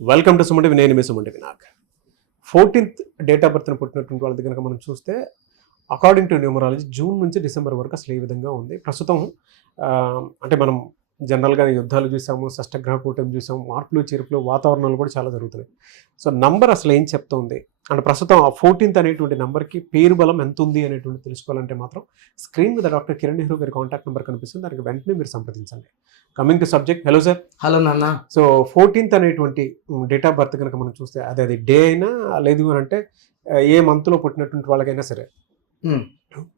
Welcome to సుమంటి నేను మీ సుమంటి Vinayak. 14th date of బర్త్ని పుట్టినటువంటి వాళ్ళ దగ్గర మనం చూస్తే అకార్డింగ్ టు న్యూమరాలజీ జూన్ నుంచి డిసెంబర్ వరకు అసలు ఏ విధంగా ఉంది ప్రస్తుతం. అంటే మనం జనరల్గా యుద్ధాలు చూసాము, షష్టగ్రహ కూటమి చూసాము, మార్పులు చేర్పులు వాతావరణాలు కూడా చాలా జరుగుతున్నాయి. సో నంబర్ అసలు ఏం చెప్తుంది అంటే ప్రస్తుతం ఆ 14th అనేటువంటి నెంబర్కి పేరు బలం ఎంత ఉంది అనేటువంటి తెలుసుకోవాలంటే మాత్రం స్క్రీన్ మీద డాక్టర్ కిరణ్ నెహ్రూ గారి కాంటాక్ట్ నెంబర్ కనిపిస్తుంది, దానికి వెంటనే మీరు సంప్రదించండి. Coming to subject. Hello sir. Hello నాన్న. సో 14th అనేటువంటి డేట్ ఆఫ్ బర్త్ కనుక మనం చూస్తే అది డే అయినా లేదు అని అంటే ఏ మంత్లో పుట్టినటువంటి వాళ్ళకైనా సరే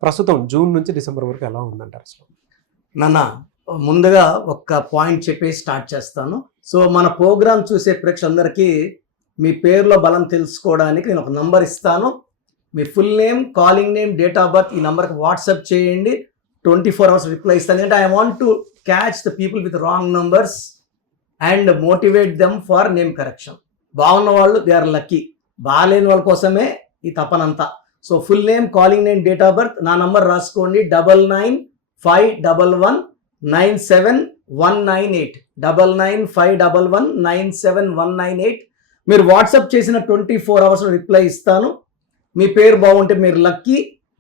ప్రస్తుతం జూన్ నుంచి డిసెంబర్ వరకు ఎలా ఉందంటారు అసలు? నాన్న, ముందుగా ఒక పాయింట్ చెప్పి స్టార్ట్ చేస్తాను. సో మన ప్రోగ్రామ్ చూసే ప్రేక్షకులందరికీ మీ పేరులో బలం తెలుసుకోవడానికి నేను ఒక నంబర్ ఇస్తాను. మీ full name, calling name, date of birth ఈ నెంబర్కి వాట్సాప్ చేయండి. 24 hours రిప్లై ఇస్తాను. ఎందుకంటే I want to catch the people with wrong numbers and motivate them for name correction. బాగున్న వాళ్ళు దే ఆర్ లక్కీ, బాగాలేని వాళ్ళ కోసమే ఈ తపనంతా. So full name, calling name, date of birth, నా నంబర్ రాసుకోండి 9951197198 9951197198. మీరు వాట్సాప్ చేసిన 24 hours రిప్లై ఇస్తాను. మీ పేరు బాగుంటే మీరు లక్కీ,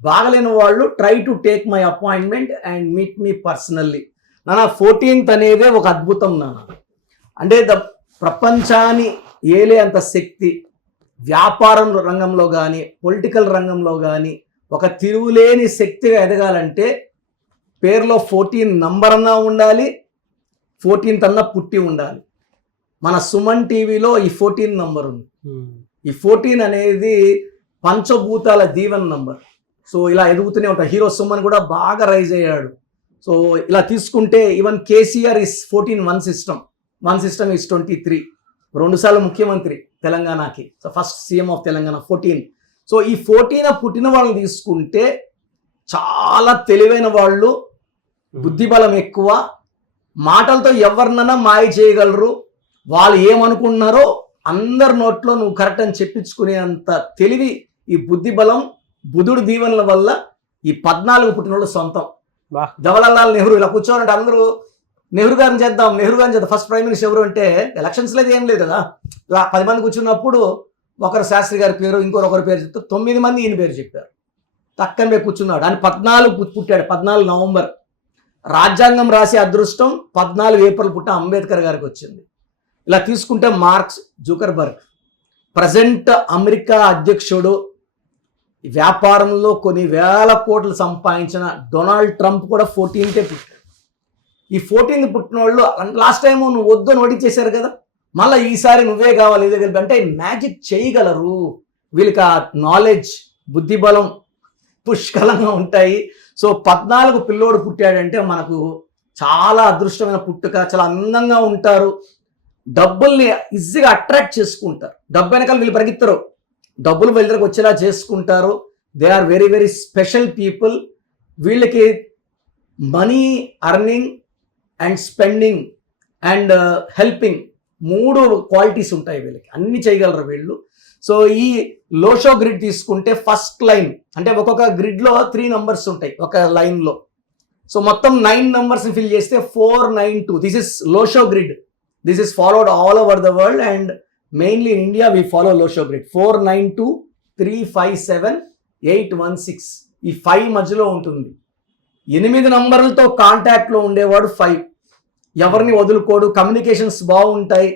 బాగలేని వాళ్ళు try to take my appointment and meet me personally. నాన్న 14th అనేదే ఒక అద్భుతం నాన్న. అంటే ప్రపంచాన్ని ఏలే అంత శక్తి వ్యాపారం రంగంలో కానీ పొలిటికల్ రంగంలో కానీ ఒక తిరుగులేని శక్తిగా ఎదగాలంటే పేరులో 14 నంబర్ అన్నా ఉండాలి, 14th అన్నా పుట్టి ఉండాలి. మన సుమన్ టీవీలో ఈ 14 నంబర్ ఉంది. ఈ 14 అనేది పంచభూతాల దీవెన నంబర్. సో ఇలా ఎదుగుతూనే ఉంటాం. హీరో సుమన్ కూడా బాగా రైజ్ అయ్యాడు. సో ఇలా తీసుకుంటే even KCR is 14 one system is 23, 2 సార్లు ముఖ్యమంత్రి తెలంగాణకి. So first CM of Telangana 14. So ఈ 14 పుట్టిన వాళ్ళని తీసుకుంటే చాలా తెలివైన వాళ్ళు, బుద్ధిబలం ఎక్కువ, మాటలతో ఎవరినైనా మాయ చేయగలరు. వాళ్ళు ఏమనుకుంటున్నారో అందరి నోట్లో నువ్వు కరెక్ట్ అని చెప్పించుకునేంత తెలివి, ఈ బుద్ధిబలం బుధుడు దీవెనల వల్ల ఈ 14 పుట్టినోళ్ళు సొంతం. జవహర్లాల్ నెహ్రూ ఇలా కూర్చోవాలంటే అందరూ నెహ్రూ గారిని చేద్దాం, నెహ్రూ గారిని చేద్దాం. ఫస్ట్ ప్రైమ్ మినిస్టర్ ఎవరు అంటే ఎలక్షన్స్ లేదు, ఏం లేదు కదా. ఇలా 10 మంది కూర్చున్నప్పుడు ఒకరు శాస్త్రి గారి పేరు, ఇంకొకరి పేరు చెప్తే 9 మంది ఈయన పేరు చెప్పారు. తక్కనే కూర్చున్నాడు. ఆయన 14 పుట్టాడు, 14 నవంబర్. రాజ్యాంగం రాసే అదృష్టం 14 ఏప్రిల్ పుట్టిన అంబేద్కర్ గారికి వచ్చింది. ఇలా తీసుకుంటే మార్క్స్ జుకర్బర్గ్, ప్రజెంట్ అమెరికా అధ్యక్షుడు, వ్యాపారంలో కొన్ని వేల కోట్లు సంపాదించిన డొనాల్డ్ ట్రంప్ కూడా 14th పుట్టాడు. ఈ 14th పుట్టిన వాళ్ళు లాస్ట్ టైం నువ్వు వద్దు నోటించేశారు కదా, మళ్ళీ ఈసారి నువ్వే కావాలి ఇదే కలిపి అంటే మ్యాజిక్ చేయగలరు. వీళ్ళకి ఆ నాలెడ్జ్, బుద్ధిబలం పుష్కలంగా ఉంటాయి. సో 14 పిల్లోడు పుట్టాడంటే మనకు చాలా అదృష్టమైన పుట్టుక. చాలా అందంగా ఉంటారు, డబ్బుల్ని ఈజీగా అట్రాక్ట్ చేసుకుంటారు. డబ్బు వెనకాల వీళ్ళు పరిగెత్తరు, డబ్బులు వీళ్ళ దగ్గరకు వచ్చేలా చేసుకుంటారు. They are very very special people. వీళ్ళకి money earning and spending and helping 3 qualities ఉంటాయి వీళ్ళకి, అన్ని చేయగలరు వీళ్ళు. సో ఈ లోషో గ్రిడ్ తీసుకుంటే ఫస్ట్ లైన్ అంటే ఒక్కొక్క గ్రిడ్లో 3 నంబర్స్ ఉంటాయి ఒక లైన్లో. సో మొత్తం 9 నంబర్స్ ఫిల్ చేస్తే 492. This is Lo Shu grid. This is followed all over the world and mainly in India we follow Lo Shu grid. 492357816. ఈ 5 మధ్యలో ఉంటుంది. 8 నంబర్లతో కాంటాక్ట్లో ఉండేవాడు 5. ఎవరిని వదులుకోడు, కమ్యూనికేషన్స్ బాగుంటాయి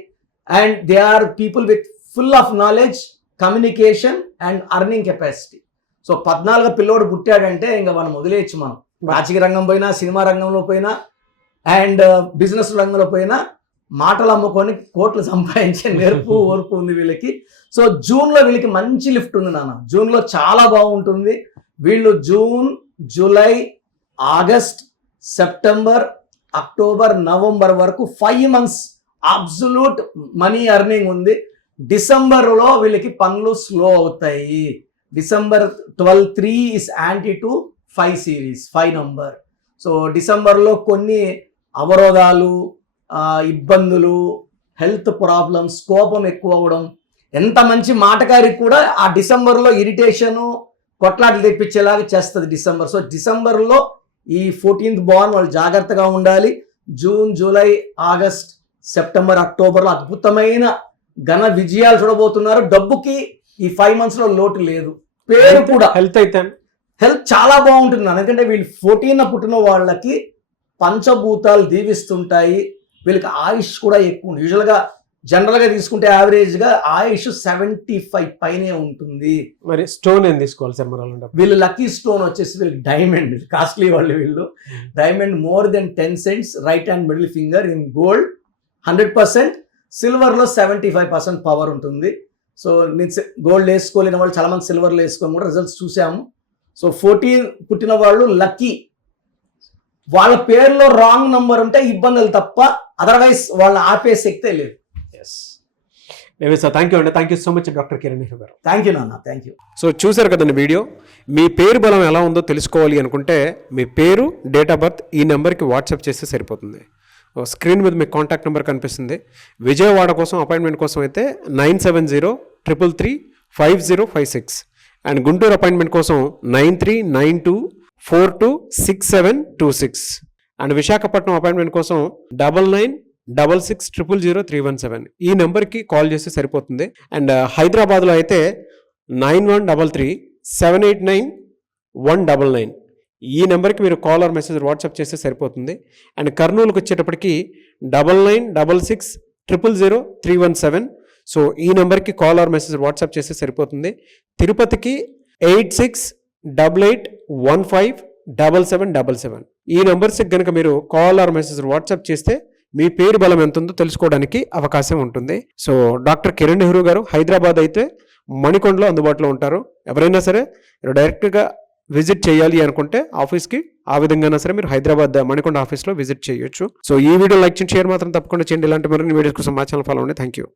and they are people with full of knowledge, communication and earning capacity. So 14 పిల్లోడు పుట్టాడంటే ఇంకా మనం వదిలేయచ్చు. మనం రాజకీయ రంగం పోయినా, సినిమా రంగంలో పోయినా అండ్ బిజినెస్ రంగంలో పోయినా మాటలు అమ్ముకొని కోట్లు సంపాదించే నేర్పు ఓర్పు ఉంది వీళ్ళకి. సో జూన్లో వీళ్ళకి మంచి లిఫ్ట్ ఉంది నాన్న. జూన్లో చాలా బాగుంటుంది. వీళ్ళు June, July, August, September, October, November వరకు 5 months అబ్సల్యూట్ మనీ అర్నింగ్ ఉంది. డిసెంబర్లో వీళ్ళకి పనులు స్లో అవుతాయి. December 12/3 is anti to 5 series, 5 number. So డిసెంబర్లో కొన్ని అవరోధాలు, ఇబ్బందులు, హెల్త్ ప్రాబ్లమ్స్, కోపం ఎక్కువ అవ్వడం, ఎంత మంచి మాటకారికి కూడా ఆ డిసెంబర్లో ఇరిటేషను, కొట్లాటలు తెప్పించేలాగా చేస్తుంది డిసెంబర్. సో డిసెంబర్లో ఈ 14th బార్న్ వాళ్ళు జాగ్రత్తగా ఉండాలి. జూన్, జూలై, ఆగస్ట్, సెప్టెంబర్, అక్టోబర్లో అద్భుతమైన ఘన విజయాలు చూడబోతున్నారు. డబ్బుకి ఈ 5 months లో లోటు లేదు. పేరు కూడా హెల్త్ అయితే హెల్త్ చాలా బాగుంటుంది. ఎందుకంటే వీళ్ళు 14 పుట్టిన వాళ్ళకి పంచభూతాలు దీవిస్తుంటాయి. వీళ్ళకి ఆయుష్ కూడా ఎక్కువ ఉంది. యూజువల్గా జనరల్గా తీసుకుంటే యావరేజ్గా ఆయుష్ 75 పైనే ఉంటుంది. మరి స్టోన్ ఏం తీసుకోవాలి సార్? మరి వీళ్ళు లక్కీ స్టోన్ వచ్చేసి వీళ్ళకి డైమండ్, కాస్ట్లీ వాళ్ళు వీళ్ళు. Diamond more than 10 cents, right hand middle finger in gold 100%. సిల్వర్లో 75% power ఉంటుంది. సో నేను గోల్డ్ వేసుకోలేని వాళ్ళు చాలా మంది సిల్వర్లో వేసుకొని కూడా రిజల్ట్స్ చూసాము. సో 14 పుట్టిన వాళ్ళు లక్కీ. వాళ్ళ పేరులో రాంగ్ నంబర్ ఉంటే ఇబ్బందులు తప్ప, అదర్వైజ్ వాళ్ళని ఆపే శక్తే లేదు. సార్ థ్యాంక్ యూ అండి. Thank you so much doctor Kiran Nehru గారు. థ్యాంక్ యూ నాన్న, థ్యాంక్ యూ. సో చూసారు కదండి వీడియో. మీ పేరు బలం ఎలా ఉందో తెలుసుకోవాలి అనుకుంటే మీ పేరు, డేట్ ఆఫ్ బర్త్ ఈ నెంబర్కి వాట్సాప్ చేస్తే సరిపోతుంది. స్క్రీన్ మీద మీకు కాంటాక్ట్ నెంబర్ కనిపిస్తుంది. విజయవాడ కోసం అపాయింట్మెంట్ కోసం అయితే 9703335056 అండ్ గుంటూరు అపాయింట్మెంట్ కోసం 9392426726 అండ్ విశాఖపట్నం అపాయింట్మెంట్ కోసం 9966000317 ఈ నెంబర్కి కాల్ చేస్తే సరిపోతుంది. అండ్ హైదరాబాద్లో అయితే 9133789199 ఈ నెంబర్కి మీరు కాల్ ఆర్ మెసేజ్ వాట్సాప్ చేస్తే సరిపోతుంది. అండ్ కర్నూలుకి వచ్చేటప్పటికి 9966000317 సో ఈ నెంబర్కి కాల్ ఆర్ మెసేజ్ వాట్సాప్ చేస్తే సరిపోతుంది. తిరుపతికి 8688157777 ఈ నెంబర్స్కి కనుక మీరు కాల్ ఆర్ మెసేజ్ వాట్సాప్ చేస్తే మీ పేరు బలం ఎంత ఉందో తెలుసుకోవడానికి అవకాశం ఉంటుంది. సో డాక్టర్ కిరణ్ నెహ్రూ గారు హైదరాబాద్ అయితే మణికొండలో అందుబాటులో ఉంటారు. ఎవరైనా సరే డైరెక్ట్గా విజిట్ చేయాలి అనుకుంటే ఆఫీస్కి ఆ విధంగా సరే మీరు హైదరాబాద్ మణికొండ ఆఫీస్లో విజిట్ చేయొచ్చు. సో ఈ వీడియో లైక్ చేయండి, షేర్ మాత్రం తప్పకుండా చేయండి. ఇలాంటి మరిన్ని వీడియోస్ కోసం మా ఛానల్ ఫాలో అవ్వండి. Thank you.